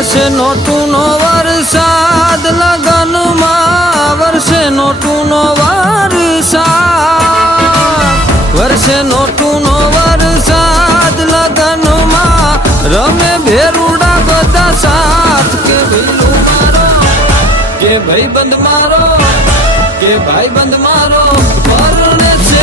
વર્ષે નોટુનો વરસાદ લગનમાં, વર્ષે નોટુનો વરસાદ, વર્ષે નોટુનો વરસાદ લગનમાં, રમે ભેરુડા બધા સાથ. કે ભૈલું મારો, કે ભાઈ બંધ મારો, કે ભાઈ બંધ મારો પરણે છે